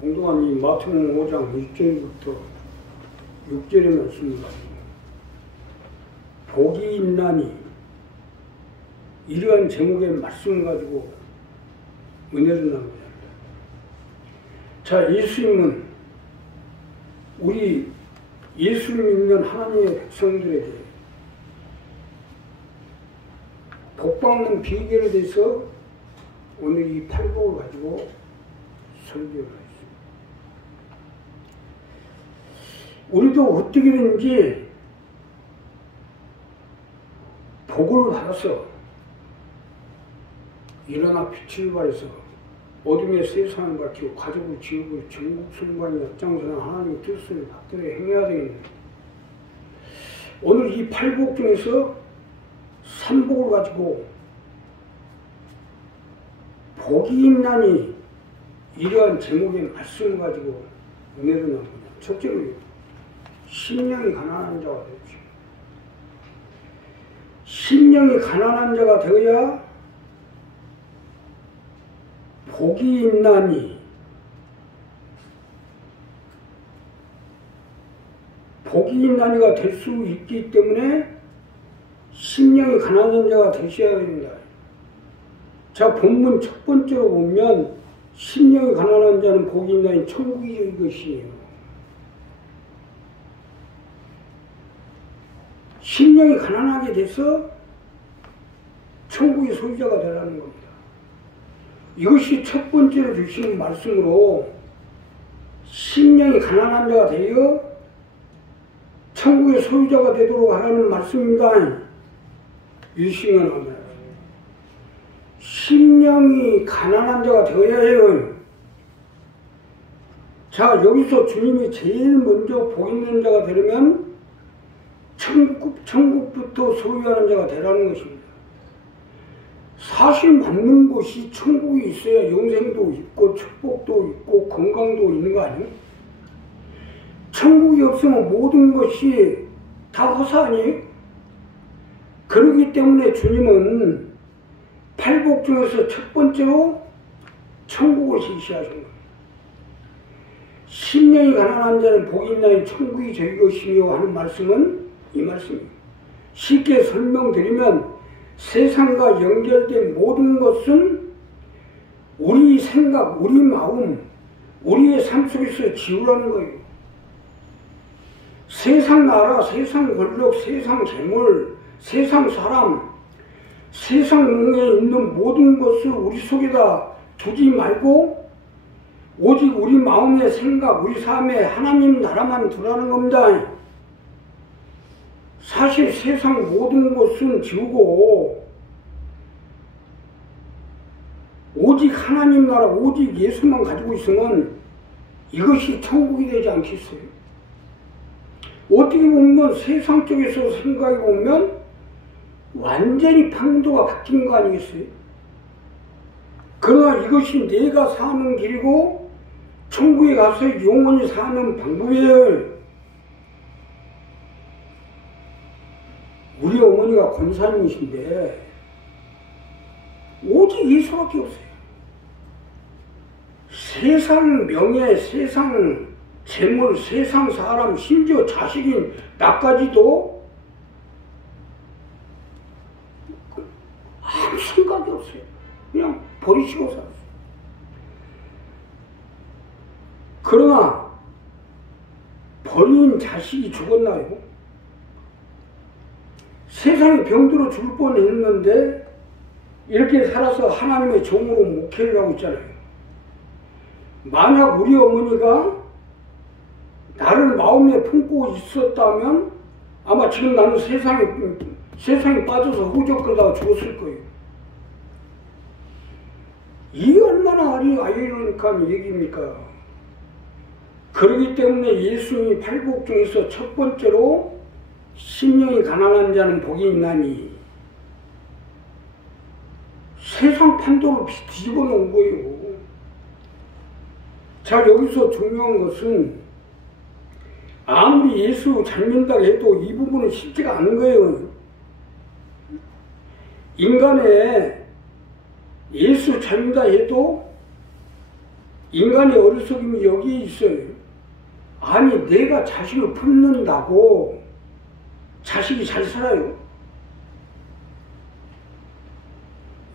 공동한 이 마태복음 5장 1절부터 6절의 말씀을 가지고 복이 있나니 이러한 제목의 말씀을 가지고 은혜를 나누고자 합니다. 자, 예수님은 우리 예수를 믿는 하나님의 백성들에게 복받는 비결에 대해서 오늘 이 팔복을 가지고 설교를 하겠습니다. 우리도 어떻게든지 복을 받아서 일어나 빛을 발해서 어둠의 세상을 밝히고 가족을 지우고 전국 승관이 앞장서는 하나님의 뜻을 받들어 행해야 되겠네. 오늘 이 팔복 중에서 삼복을 가지고 복이 있나니 이러한 제목의 말씀을 가지고 은혜를 나눕니다. 첫째로 심령이 가난한 자가 되십시오. 심령이 가난한 자가 되어야 복이 있나니 복이 있나니가 될 수 있기 때문에 심령이 가난한 자가 되셔야 됩니다. 자, 본문 첫 번째로 보면 심령이 가난한 자는 복이 있나니 천국이 이것이에요. 심령이 가난하게 돼서 천국의 소유자가 되라는 겁니다. 이것이 첫 번째로 주시는 말씀으로 심령이 가난한 자가 되어 천국의 소유자가 되도록 하라는 말씀입니다. 유시면 하면 심령이 가난한 자가 되어야 해요. 자, 여기서 주님이 제일 먼저 복 있는 자가 되려면 천국부터 소유하는 자가 되라는 것입니다. 사실 맞는 것이 천국이 있어야 영생도 있고 축복도 있고 건강도 있는 거 아니에요? 천국이 없으면 모든 것이 다 허사 아니에요? 그렇기 때문에 주님은 팔복 중에서 첫 번째로 천국을 제시하신 거예요. 심령이 가난한 자는 복이 있나니 천국이 저희 것이며 하는 말씀은 이 말씀입니다. 쉽게 설명드리면 세상과 연결된 모든 것은 우리 생각, 우리 마음, 우리의 삶 속에서 지우라는 거예요. 세상 나라, 세상 권력, 세상 재물, 세상 사람, 세상에 있는 모든 것을 우리 속에다 두지 말고 오직 우리 마음의 생각, 우리 삶에 하나님 나라만 두라는 겁니다. 사실 세상 모든 것은 지우고 오직 하나님 나라, 오직 예수만 가지고 있으면 이것이 천국이 되지 않겠어요? 어떻게 보면 세상 쪽에서 생각해 보면 완전히 방도가 바뀐 거 아니겠어요? 그러나 이것이 내가 사는 길이고 천국에 가서 영원히 사는 방법이에요. 우리 어머니가 권사님이신데 오직 예수밖에 없어요. 세상 명예, 세상 재물, 세상 사람, 심지어 자식인 나까지도 아무 생각이 없어요. 그냥 버리시고 살았어요. 그러나 버린 자식이 죽었나요? 세상에 병들어 죽을 뻔했는데 이렇게 살아서 하나님의 종으로 목회를 하고 있잖아요. 만약 우리 어머니가 나를 마음에 품고 있었다면 아마 지금 나는 세상에 빠져서 허우적거리다가 죽었을 거예요. 이게 얼마나 아이러니한 얘기입니까? 그렇기 때문에 예수님이 팔복 중에서 첫 번째로 심령이 가난한 자는 복이 있나니 세상 판도를 뒤집어 놓은 거예요. 자, 여기서 중요한 것은 아무리 예수 잘 믿는다고 해도 이 부분은 쉽지가 않은 거예요. 인간의 예수 잘 믿는다 해도 인간의 어리석음이 여기에 있어요. 아니 내가 자식을 품는다고 자식이 잘 살아요?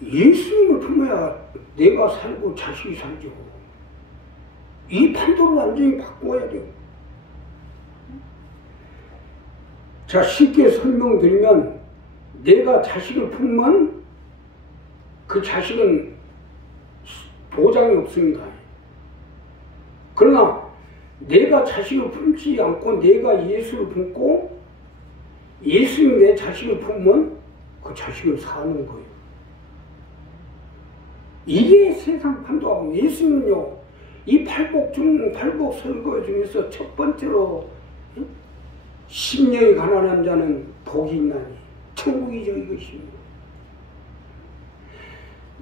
예수님을 품어야 내가 살고 자식이 살죠. 이 판도를 완전히 바꿔야 돼요. 자, 쉽게 설명드리면 내가 자식을 품으면 그 자식은 보장이 없습니다. 그러나 내가 자식을 품지 않고 내가 예수를 품고 예수님 내 자식을 품으면 그 자식은 사는 거예요. 이게 세상 판도하고 예수님은요, 이 팔복 설거 중에서 첫 번째로 심령이 가난한 자는 복이 있나니 천국이 저희 것입니다.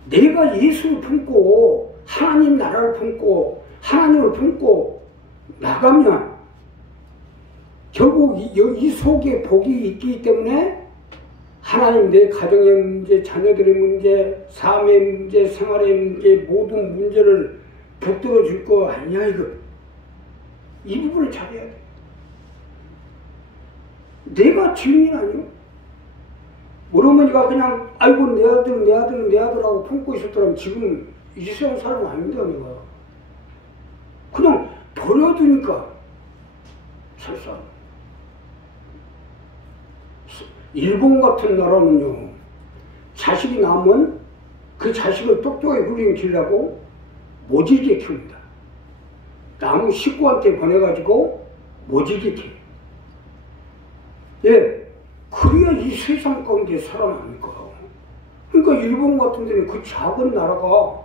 내가 예수를 품고 하나님 나라를 품고 하나님을 품고 나가면 결국 이 속에 복이 있기 때문에 하나님 내 가정의 문제, 자녀들의 문제, 삶의 문제, 생활의 문제, 모든 문제를 붙들어 줄 거 아니냐 이거. 이 부분을 잘해야 돼. 내가 주인 아니요? 우리 어머니가 그냥 아이고 내 아들 하고 품고 있었더라면 지금 이 세상 사람 아닙니다 내가. 그냥 버려두니까 살 사람. 일본 같은 나라는요, 자식이 낳으면 그 자식을 똑똑하게 훈련시키려고 모질게 키웁니다. 남은 식구한테 보내가지고 모질게 키워요. 예, 그래야 이 세상 가운데 살아납니까? 그러니까 일본 같은 데는 그 작은 나라가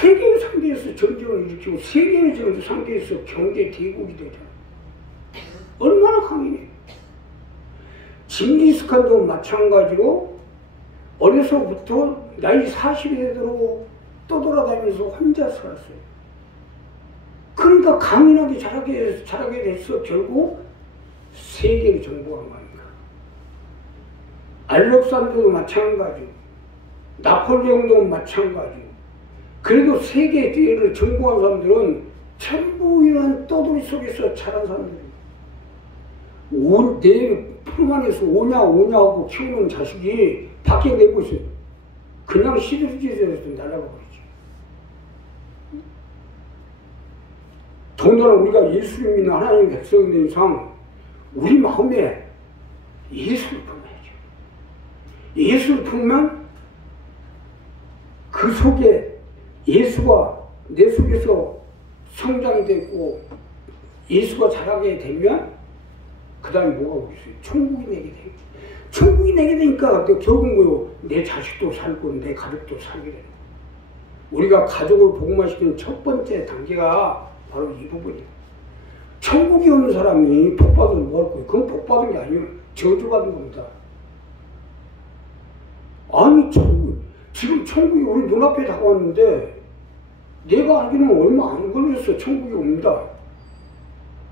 세계 상대에서 전쟁을 일으키고 세계 상대에서 경제 대국이 되잖아요. 얼마나 강이네. 징기스칸도 마찬가지로 어려서부터 나이 40이 되도록 떠돌아다니면서 혼자 살았어요. 그러니까 강인하게 자라게 돼서 결국 세계를 정복한 거 아닙니까? 알렉산더도 마찬가지고 나폴레옹도 마찬가지고 그래도 세계 대회를 정복한 사람들은 전부 이런 떠돌이 속에서 자란 사람들이에요. 내 품 안에서 오냐 하고 키우는 자식이 밖에 내고 있어요. 그냥 시들지에서 날아가 버리죠. 더군다나 우리가 예수님이나 하나님의 백성이 된 이상 우리 마음에 예수를 품어야죠. 예수를 품으면 그 속에 예수가 내 속에서 성장이 되고 예수가 자라게 되면 그 다음에 뭐가 오겠어요? 천국이 내게 돼요. 천국이 내게 되니까 결국 뭐요? 내 자식도 살고 내 가족도 살게 되는 거예요. 우리가 가족을 복음화시키는 첫 번째 단계가 바로 이 부분이에요. 천국이 없는 사람이 복받으면 뭐 할 거예요? 그건 복받은 게 아니에요. 저주받은 겁니다. 아니 지금 천국이 우리 눈앞에 다가왔는데 내가 알기로는 얼마 안 걸려서 천국이 옵니다.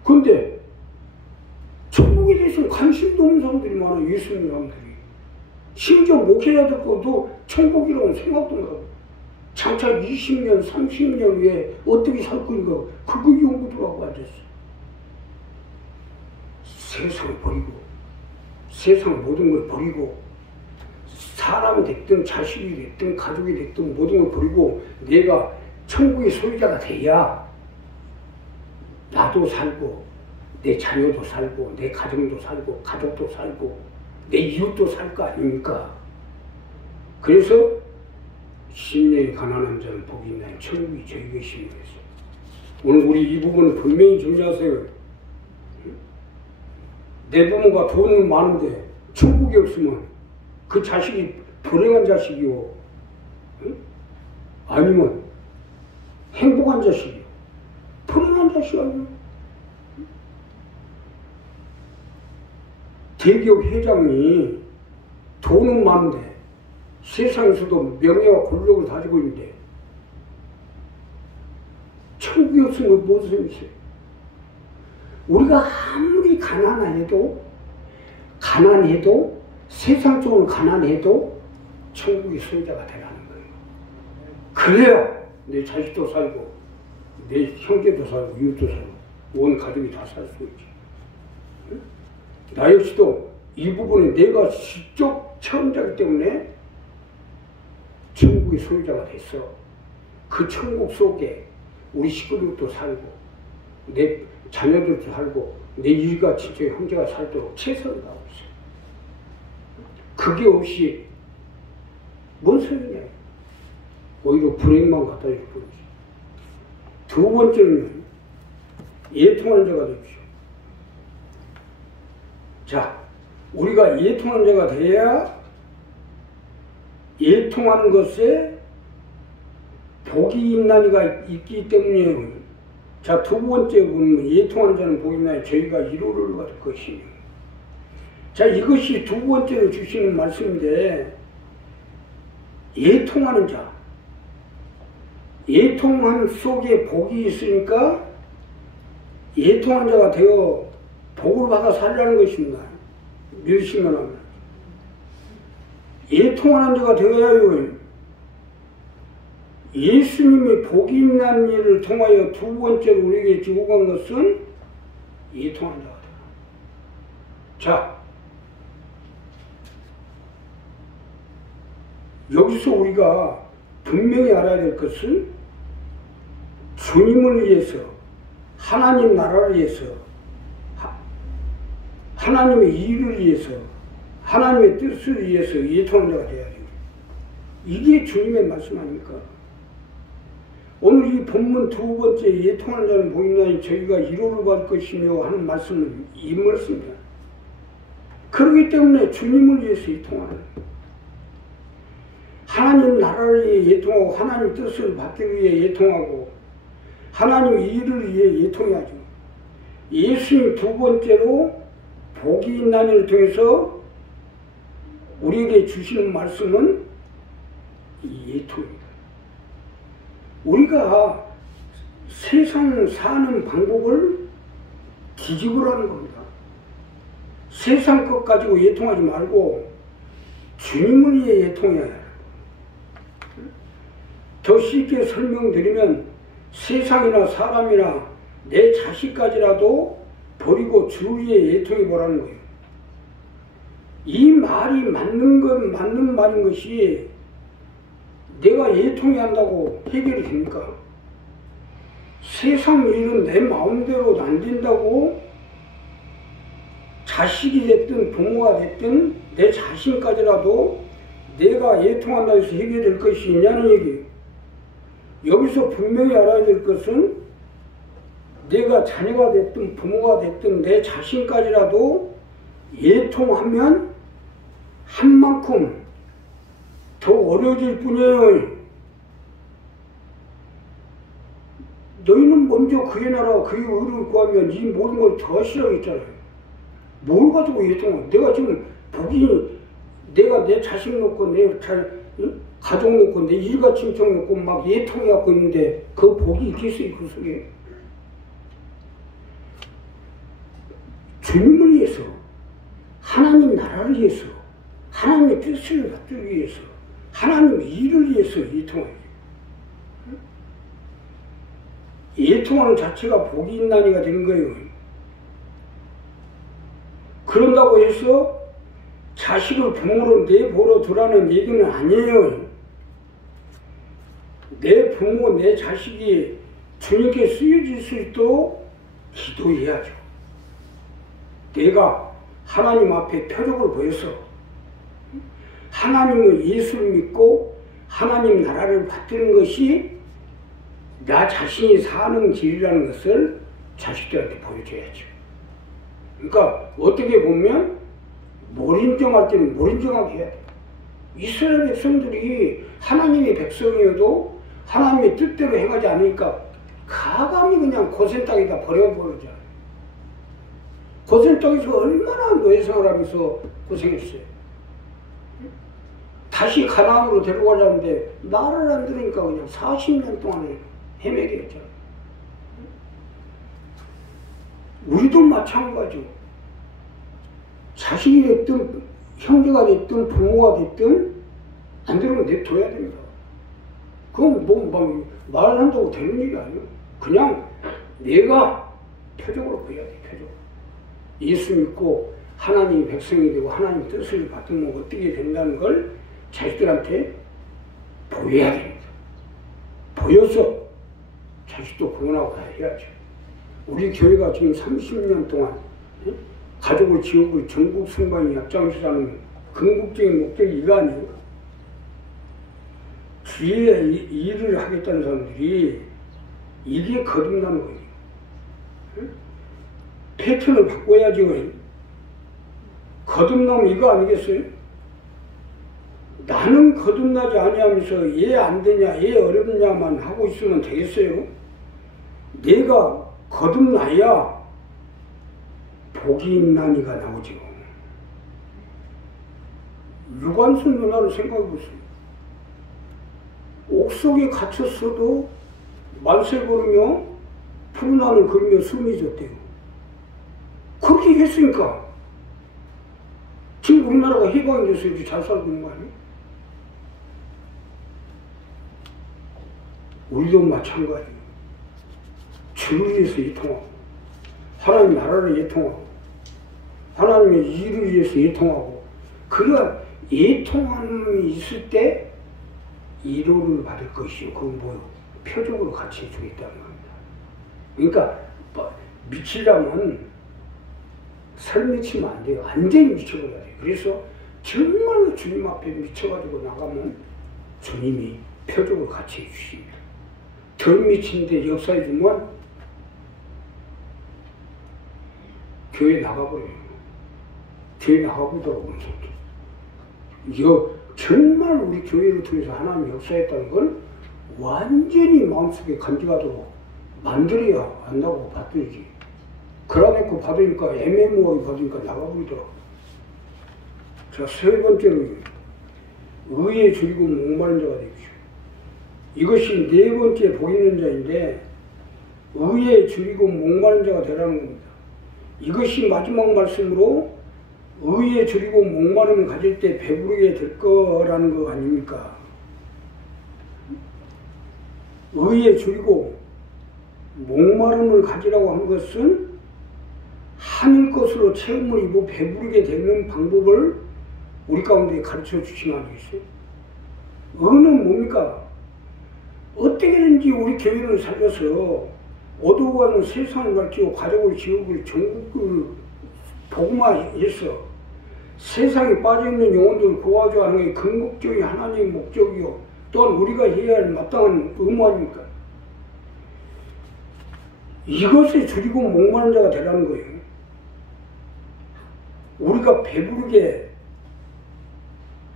근데 천국에 대해서 관심도 없는 사람들이 많아요. 예수님 사람들이. 심지어 목회자들도 천국이라고 생각도 못하고 장차 20년, 30년 후에 어떻게 살 건가 그거 연구도 하고 앉았어. 세상 버리고 세상 모든 걸 버리고 사람이 됐든 자식이 됐든 가족이 됐든 모든 걸 버리고 내가 천국의 소유자가 돼야 나도 살고 내 자녀도 살고 내 가정도 살고 가족도 살고 내 이웃도 살 거 아닙니까? 그래서 심령이 가난한 자는 복이 있나니 천국이 저희 것이니 오늘 우리 이 부분을 분명히 정리하세요. 내 부모가 돈은 많은데 천국이 없으면 그 자식이 불행한 자식이요, 아니면 행복한 자식이요, 불행한 자식 아니요. 대기업 회장이 돈은 많은데 세상에서도 명예와 권력을 가지고 있는데 천국이 없으면 무슨 소용이 있어요? 우리가 아무리 가난해도 세상적으로 가난해도 천국의 소유자가 되라는 거예요. 그래야 내 자식도 살고 내 형제도 살고 이웃도 살고 온 가족이 다 살 수 있지. 나 역시도 이 부분에 내가 직접 체험자이기 때문에 천국의 소유자가 됐어. 그 천국 속에 우리 식구들도 살고 내 자녀들도 살고 내 일가 친척 형제가 살도록 최선을 다하고 있어. 그게 없이 뭔 소용이냐. 오히려 불행만 갖다 줄 뿐이지. 두 번째는 예통하는 자가 되십시오. 자, 우리가 예통하는 자가 돼야 예통하는 것에 복이 있나니가 있기 때문이에요. 자, 두 번째 보면 예통하는 자는 복이 있나니 저희가 이루를 받을 것이며. 자, 이것이 두 번째로 주시는 말씀인데, 예통하는 자. 예통함 속에 복이 있으니까 예통한 자가 되어 복을 받아 살라는 것입니다. 믿으시면 합니다. 예통하는 자가 되어야요. 예수님이 복이 있는 일을 통하여 두 번째로 우리에게 주고 간 것은 예통한 자가 되라. 자, 여기서 우리가 분명히 알아야 될 것은 주님을 위해서, 하나님 나라를 위해서, 하나님의 일을 위해서, 하나님의 뜻을 위해서 예통한 자가 되어야 됩니다. 이게 주님의 말씀 아닙니까? 오늘 이 본문 두 번째 예통하는 자는 보이나니 저희가 위로를 받을 것이며 하는 말씀은 이 말씀입니다. 그렇기 때문에 주님을 위해서 예통하는 거예요. 하나님 나라를 위해 예통하고 하나님 뜻을 받기 위해 예통하고 하나님의 일을 위해 예통해야죠. 예수님 두 번째로 복이 있나니를 통해서 우리에게 주시는 말씀은 예통입니다. 우리가 세상 사는 방법을 뒤집으라는 겁니다. 세상 것 가지고 예통하지 말고 주님을 위해 예통해야 해요. 더 쉽게 설명드리면 세상이나 사람이나 내 자식까지라도 버리고 주 위에 예통해 보라는 거예요. 이 말이 맞는 말인 것이 내가 예통해야 한다고 해결이 됩니까? 세상 일은 내 마음대로 안 된다고 자식이 됐든 부모가 됐든 내 자신까지라도 내가 예통한다 해서 해결될 것이 있냐는 얘기예요. 여기서 분명히 알아야 될 것은 내가 자녀가 됐든 부모가 됐든 내 자신까지라도 예통하면 한 만큼 더 어려워질 뿐이에요. 너희는 먼저 그의 나라와 그의 의를 구하면 이 모든 걸 더하시라고 했잖아요. 뭘 가지고 예통해? 내가 지금 복이 내가 내 자식 놓고 내 가족 놓고 내 일가 친척 놓고 막 예통해갖고 있는데 그 복이 있겠어요? 그 속에. 주님을 위해서, 하나님 나라를 위해서, 하나님의 뜻을 받기 위해서, 하나님의 일을 위해서 예통해야죠. 예통하는 자체가 복이 있나니가 되는 거예요. 그런다고 해서 자식을 부모로 내버려 두라는 얘기는 아니에요. 내 부모, 내 자식이 주님께 쓰여질 수 있도록 기도해야죠. 내가 하나님 앞에 표적을 보여서 하나님의 예수를 믿고 하나님 나라를 받드는 것이 나 자신이 사는 길이라는 것을 자식들한테 보여줘야죠. 그러니까 어떻게 보면 몰인정할 때는 몰인정하게 해야 돼요. 이스라엘 백성들이 하나님의 백성이어도 하나님의 뜻대로 행하지 않으니까 가감히 그냥 고센 땅에다 버려버리잖아요. 고센 땅에서 얼마나 노예생활 하면서 고생했어요. 다시 가나안으로 데려가자는데 말을 안 들으니까 그냥 40년 동안에 헤매게 했잖아요. 우리도 마찬가지고 자식이 됐든 형제가 됐든 부모가 됐든 안 들으면 냅둬야 됩니다. 그건 뭐 말한다고 되는 일이 아니에요. 그냥 내가 표적으로 보여야 돼, 표적으로. 예수 믿고 하나님 백성이 되고 하나님 뜻을 받으면 어떻게 된다는 걸 자식들한테 보여야 됩니다. 보여서 자식도 구원하고 다 해야죠. 우리 교회가 지금 30년 동안 가족을 지우고 전국 승방이 앞장서자는 궁극적인 목적이 이거 아니에요? 뒤에 일을 하겠다는 사람들이 이게 거듭나는 거예요. 패턴을 바꿔야지. 거듭나면 이거 아니겠어요? 나는 거듭나지 아니하면서 얘 안 되냐, 얘 어렵냐만 하고 있으면 되겠어요? 내가 거듭나야 복이 있나니가 나오죠. 유관순 누나를 생각해보세요. 옥속에 갇혔어도 만세 걸으며 푸른 하늘 걸으며 숨이 졌대요. 그렇게 했으니까 지금 우리나라가 해방이 돼서 이렇게 잘 살고 있는 거 아니에요? 우리도 마찬가지예요. 주를 위해서 예통하고 하나님 나라를 예통하고 하나님의 일을 위해서 예통하고 그런 예통함이 있을 때 위로를 받을 것이요. 그건 뭐요? 표적으로 같이 해주겠다는 겁니다. 그러니까 미치려면 설미치면 안 돼요. 완전히 미쳐버려야 돼요. 그래서 정말로 주님 앞에 미쳐가지고 나가면 주님이 표적으로 같이 해주십니다. 덜 미친데 역사해주면 교회 나가버려요. 교회 나가보더라고요. 이거 정말 우리 교회를 통해서 하나님 역사했다는 걸 완전히 마음속에 간직하도록 만들어야 안다고 받들지. 그러니까 받으니까 애매모호하게 받으니까 나가버리더라고. 자, 세 번째로 의에 줄이고 목마른 자가 되십시오. 이것이 네 번째 복 있는 자인데 의에 줄이고 목마른 자가 되라는 겁니다. 이것이 마지막 말씀으로 의에 줄이고 목마름을 가질 때 배부르게 될 거라는 거 아닙니까? 의에 줄이고 목마름을 가지라고 한 것은 하늘 것으로 체험을 입고 배부르게 되는 방법을 우리 가운데 가르쳐 주시면 안 되겠어요? 의는 뭡니까? 어떻게든지 우리 교회를 살려서 어두워가는 세상을 밝히고 가족을 지우고 전국을 복음화해서 세상에 빠져있는 영혼들을 구하자 하는 게 궁극적인 하나님의 목적이요. 또한 우리가 해야 할 마땅한 의무 아닙니까? 이것에 줄이고 목마른 자가 되라는 거예요. 우리가 배부르게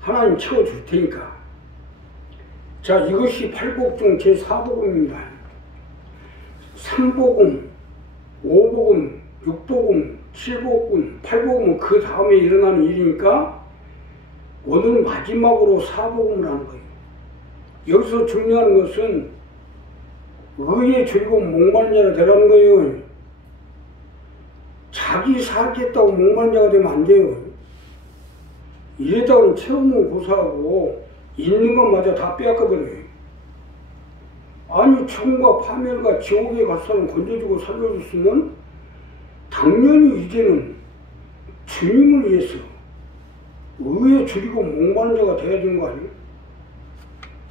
하나님 채워줄 테니까. 자, 이것이 팔복 중 제4복음입니다. 3복음, 5복음, 6복음, 7복음, 8복음은 그 다음에 일어나는 일이니까 오늘 마지막으로 4복음을 하는 거예요. 여기서 중요한 것은 의에 줄이고 목마른 자가 되라는 거예요. 자기 살겠다고 목마른 자가 되면 안 돼요. 이랬다고는 체험은 고사하고 있는 것마저 다 빼앗겨버려요. 아니 천국과 파멸과 지옥에 갈 사람 건져주고 살려줬으면 당연히 이제는 주님을 위해서 의에 줄이고 목마른 자가 되어야 되는 거 아니에요?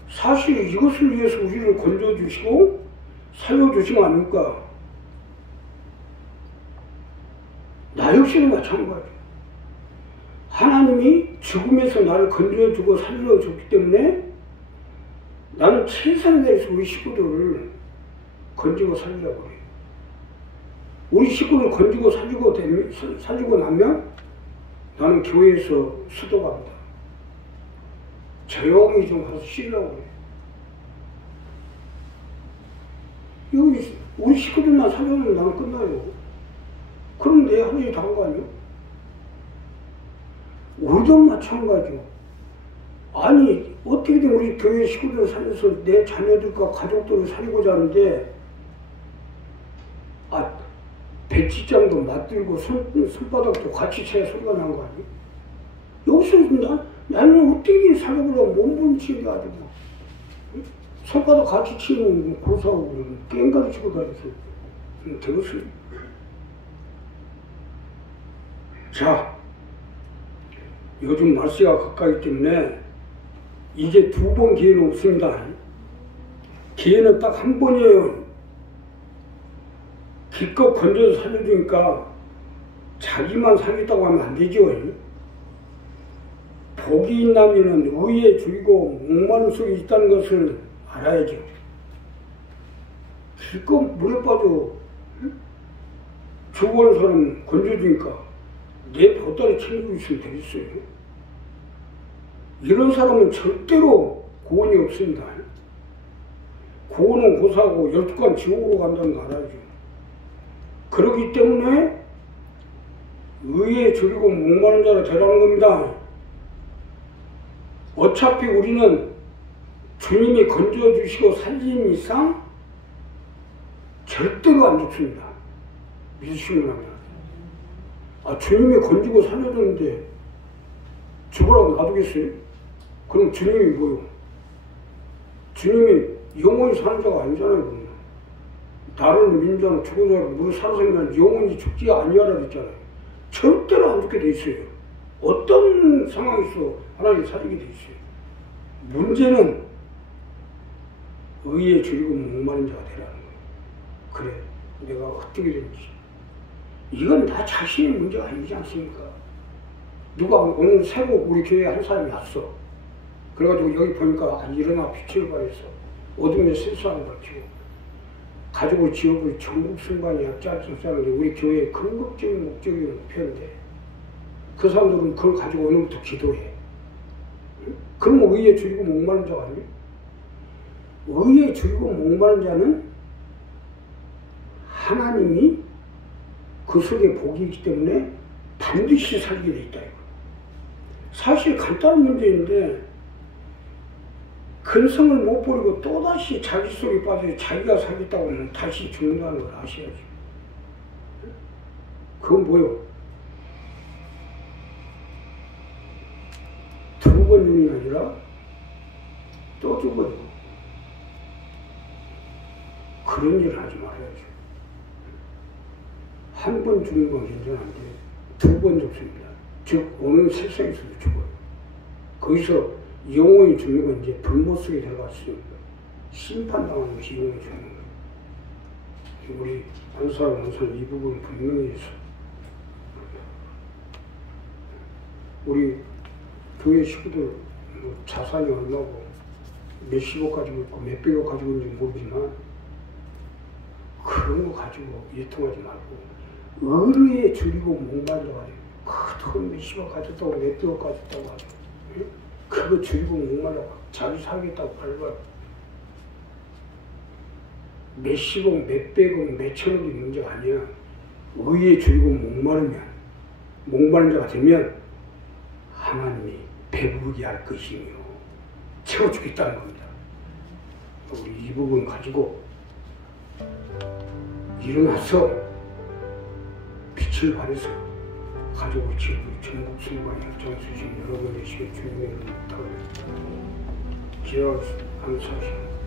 사실 이것을 위해서 우리를 건져주시고 살려주신 거 아닙니까? 나 역시는 마찬가지예요. 하나님이 죽음에서 나를 건져주고 살려줬기 때문에 나는 최선을 다해서 우리 식구들을 건지고 살리려고 그래요. 우리 식구를 건지고 살리고 나면 나는 교회에서 수도갑니다. 조용히 좀 가서 쉬려고 그래요. 여기 우리 식구들만 살려면 나는 끝나요. 그럼 내 할 일이 다 한 거 아니에요? 우리도 마찬가지요. 아니 어떻게든 우리 교회 식구들을 살려서 내 자녀들과 가족들을 살리고자 하는데 배치장도 맞들고 손바닥도 같이 쳐야 소리가 난 거 아니에요? 여기서 나는 어떻게 살려보려고 몸부림치게 가지고 손가락 같이 치면 고사하고 게임 가르치고 다녀서 되겠어요. 자, 요즘 날씨가 가까이 때문에 이제 2번 기회는 없습니다. 기회는 딱 한 번이에요. 기껏 건져서 살려주니까 자기만 살겠다고 하면 안 되죠. 복이 있나면은 의에 줄이고 목마름 속에 있다는 것을 알아야죠. 기껏 물에 빠져 죽어가는 사람 건져주니까 내 보따리 챙기고 있으면 되겠어요. 이런 사람은 절대로 구원이 없습니다. 구원은 고사하고 12간 지옥으로 간다는 거 알아야죠. 그렇기 때문에 의에 줄이고 목마른 자가 되라는 겁니다. 어차피 우리는 주님이 건져주시고 살린 이상 절대로 안 죽습니다. 믿으시면 합니다. 주님이 건지고 살려줬는데 죽으라고 놔두겠어요? 그럼 주님이 뭐요? 주님이 영원히 사는 자가 아니잖아요. 나를 믿는 자는 죽은 자를 무릇 살아생전 영원히 죽지 아니하라 그랬잖아요. 절대로 안 죽게 돼 있어요. 어떤 상황에서 하나님 살리게 돼 있어요. 문제는 의에 줄이고 목마른 자가 되라는 거예요. 그래, 내가 어떻게 되는지. 이건 나 자신의 문제가 아니지 않습니까? 누가 오늘 새로 우리 교회에 한 사람이 왔어. 그래가지고 여기 보니까 일어나 빛을 발했어. 어둠에 실수하는 걸 치고. 가지고 지옥을 전국 순간이 약자증사하는데 우리 교회의 근본적인 목적이 목표인데 그 사람들은 그걸 가지고 오늘부터 기도해. 그럼 의에 줄이고 목마른 자가 아니에요? 의에 줄이고 목마른 자는 하나님이 그 속에 복이 있기 때문에 반드시 살게 돼 있다. 사실 간단한 문제인데 근성을 못 버리고 또다시 자기 속에 빠져 자기가 살겠다고 하면 다시 죽는다는 걸 아셔야죠. 그건 뭐요? 2번 죽는 게 아니라 또 죽어요. 그런 일을 하지 말아야죠. 한 번 죽는 건 괜찮은데 2번 죽습니다. 즉 오늘 세상에서도 죽어요. 거기서 영원히 죽는 건 이제 불못 속에 들어갔으니까 심판당하는 것이 영원히 죽는 거예요. 우리 안사람 이 부분을 분명히 해서 우리 교회 식구들 자산이 얼마고 몇십억 가지고 있고 몇백억 가지고 있는지 모르지만 그런 거 가지고 유통하지 말고 의리에 줄이고 목마르다고 하죠. 그 돈 몇십억 가졌다고 몇백억 가졌다고 하죠. 그거 줄이고 목마르다고 자기 살겠다고 발발 몇십억 몇백억 몇천억이 문제가 아니야. 의에 줄이고 목마른 자가 되면 하나님이 배부르게 할 것이며 채워주겠다는 겁니다. 우리 이 부분 가지고 일어나서 빛을 발해서 가지고 지금 전국 순간 약장수신 여러분 되시게 주님의 이름을 부탁을 기도하겠습니다. 감사합니다.